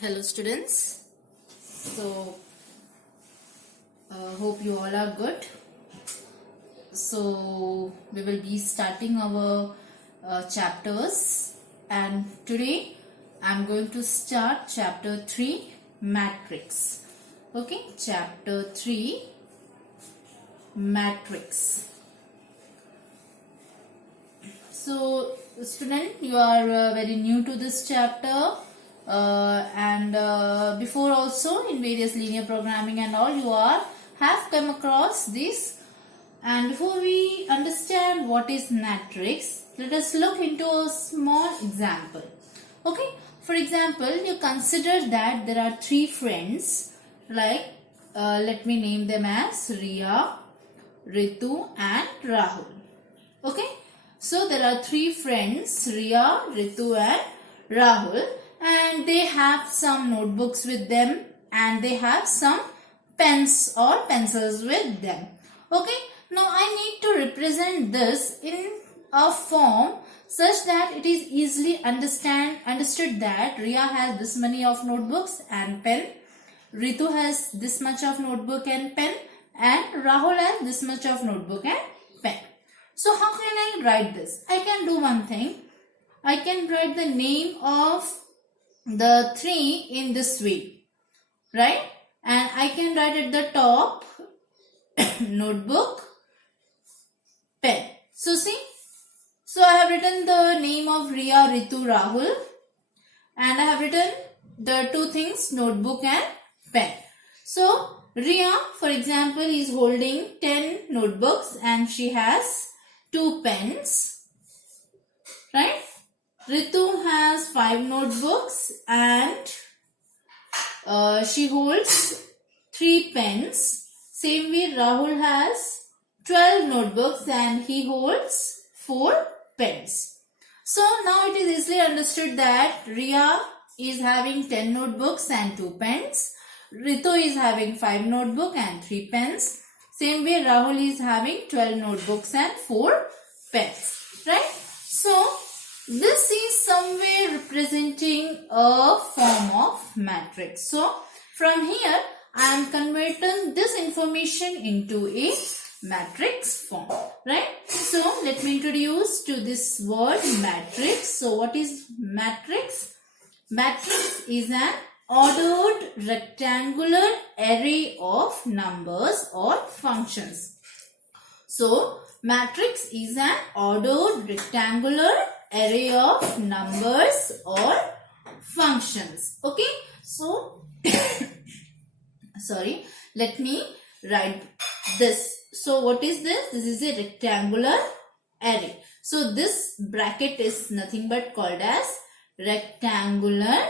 Hello students. So hope you all are good. So we will be starting our chapters, and today I am going to start chapter 3, matrix. Okay, chapter 3, matrix. So student, you are very new to this chapter. Before also in various linear programming and all you have come across this. And before we understand what is matrix, let us look into a small example. Okay, for example, you consider that there are three friends, like let me name them as Riya, Ritu and Rahul. Okay, so there are three friends, Riya, Ritu and Rahul, and they have some notebooks with them and they have some pens or pencils with them. Okay, now I need to represent this in a form such that it is easily understood that Riya has this many of notebooks and pen, Ritu has this much of notebook and pen, and Rahul has this much of notebook and pen. So how can I write this? I can do one thing. I can write the name of the three in this way, right? And I can write at the top notebook, pen. So see, so I have written the name of Riya, Ritu, Rahul, and I have written the two things, notebook and pen. So Riya, for example, is holding 10 notebooks and she has 2 pens, right? Ritu has 5 notebooks and she holds 3 pens. Same way Rahul has 12 notebooks and he holds 4 pens. So now it is easily understood that Riya is having 10 notebooks and 2 pens. Ritu is having 5 notebooks and 3 pens. Same way Rahul is having 12 notebooks and 4 pens. Right? So this is somewhere representing a form of matrix. So from here I am converting this information into a matrix form, right? So let me introduce to this word matrix. So what is matrix? Matrix is an ordered rectangular array of numbers or functions. So matrix is an ordered rectangular array of numbers or functions. Okay, so sorry, let me write this. So what is this? This is a rectangular array. So this bracket is nothing but called as rectangular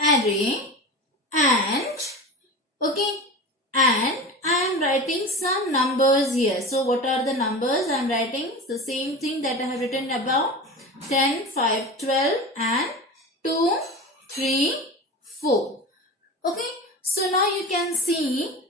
array, and okay, and I am writing some numbers here. So what are the numbers I am writing? The same thing that I have written above: 10, 5, 12 and 2, 3, 4. Okay, so now you can see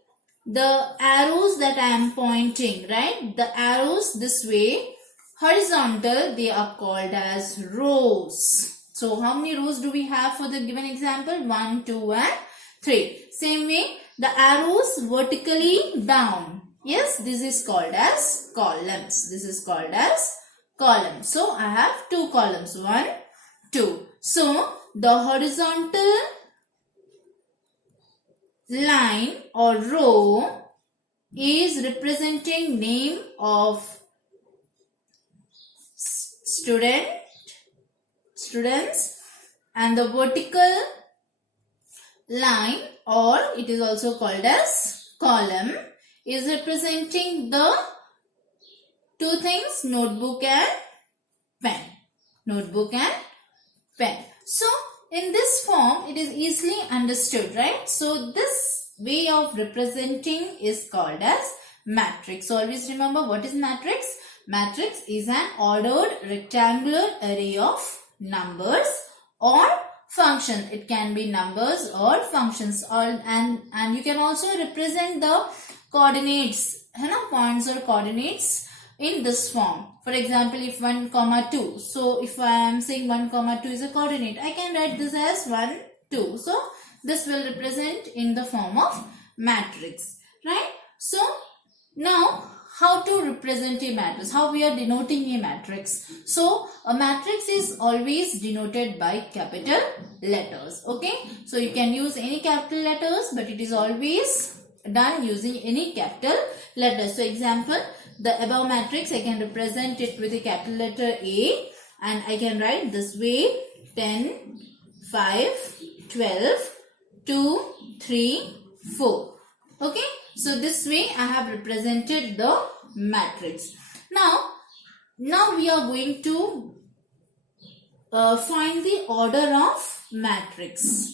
the arrows that I am pointing, right? The arrows this way, horizontal, they are called as rows. So how many rows do we have for the given example? 1, 2 and 3. Same way, the arrows vertically down. Yes, this is called as columns. This is called as columns. So I have 2 columns. 1, 2. So the horizontal line or row is representing name of students, and the vertical line, or it is also called as column, is representing the two things, notebook and pen. Notebook and pen. So in this form it is easily understood, right? So this way of representing is called as matrix. So always remember, what is matrix? Matrix is an ordered rectangular array of numbers or functions. It can be numbers or functions, and you can also represent the coordinates, points or coordinates in this form. For example, if 1, 2. So if I am saying 1, 2 is a coordinate, I can write this as 1, 2. So this will represent in the form of matrix, right? So now how to represent a matrix, how we are denoting a matrix. So a matrix is always denoted by capital letters. Okay, so you can use any capital letters, but it is always done using any capital letters. So example, the above matrix, I can represent it with a capital letter A, and I can write this way: 10, 5, 12, 2, 3, 4. Okay, so this way I have represented the matrix. Now we are going to find the order of matrix.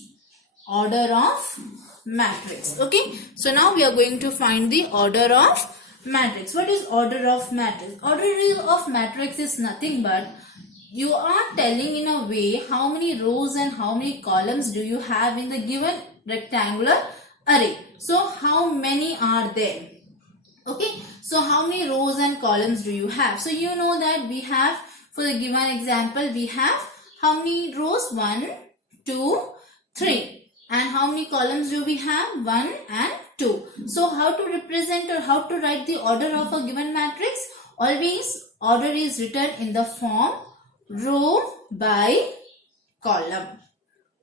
Order of matrix. Okay, so now we are going to find the order of matrix. What is order of matrix? Order of matrix is nothing but you are telling in a way how many rows and how many columns do you have in the given rectangular array. So how many are there? Okay, so how many rows and columns do you have? So you know that we have, for the given example, we have how many rows? 1, 2, 3. And how many columns do we have? 1 and 2. So how to represent or how to write the order of a given matrix? Always order is written in the form row by column.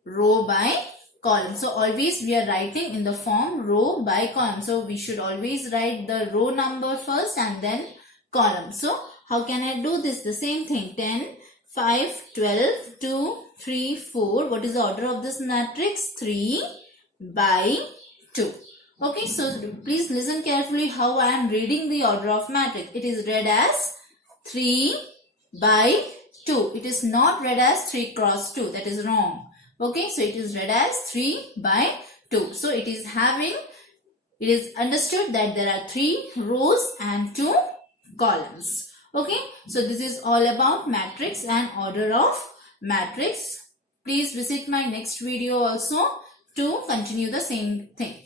Row by column. So always we are writing in the form row by column. So we should always write the row number first and then column. So how can I do this? The same thing. 10, 5, 12, 2, 3, 4. What is the order of this matrix? 3 by 2. Okay, so please listen carefully how I am reading the order of matrix. It is read as 3 by 2. It is not read as 3 cross 2. That is wrong. Okay, so it is read as 3 by 2. So it is understood that there are 3 rows and 2 columns. Okay, so this is all about matrix and order of matrix. Please visit my next video also to continue the same thing.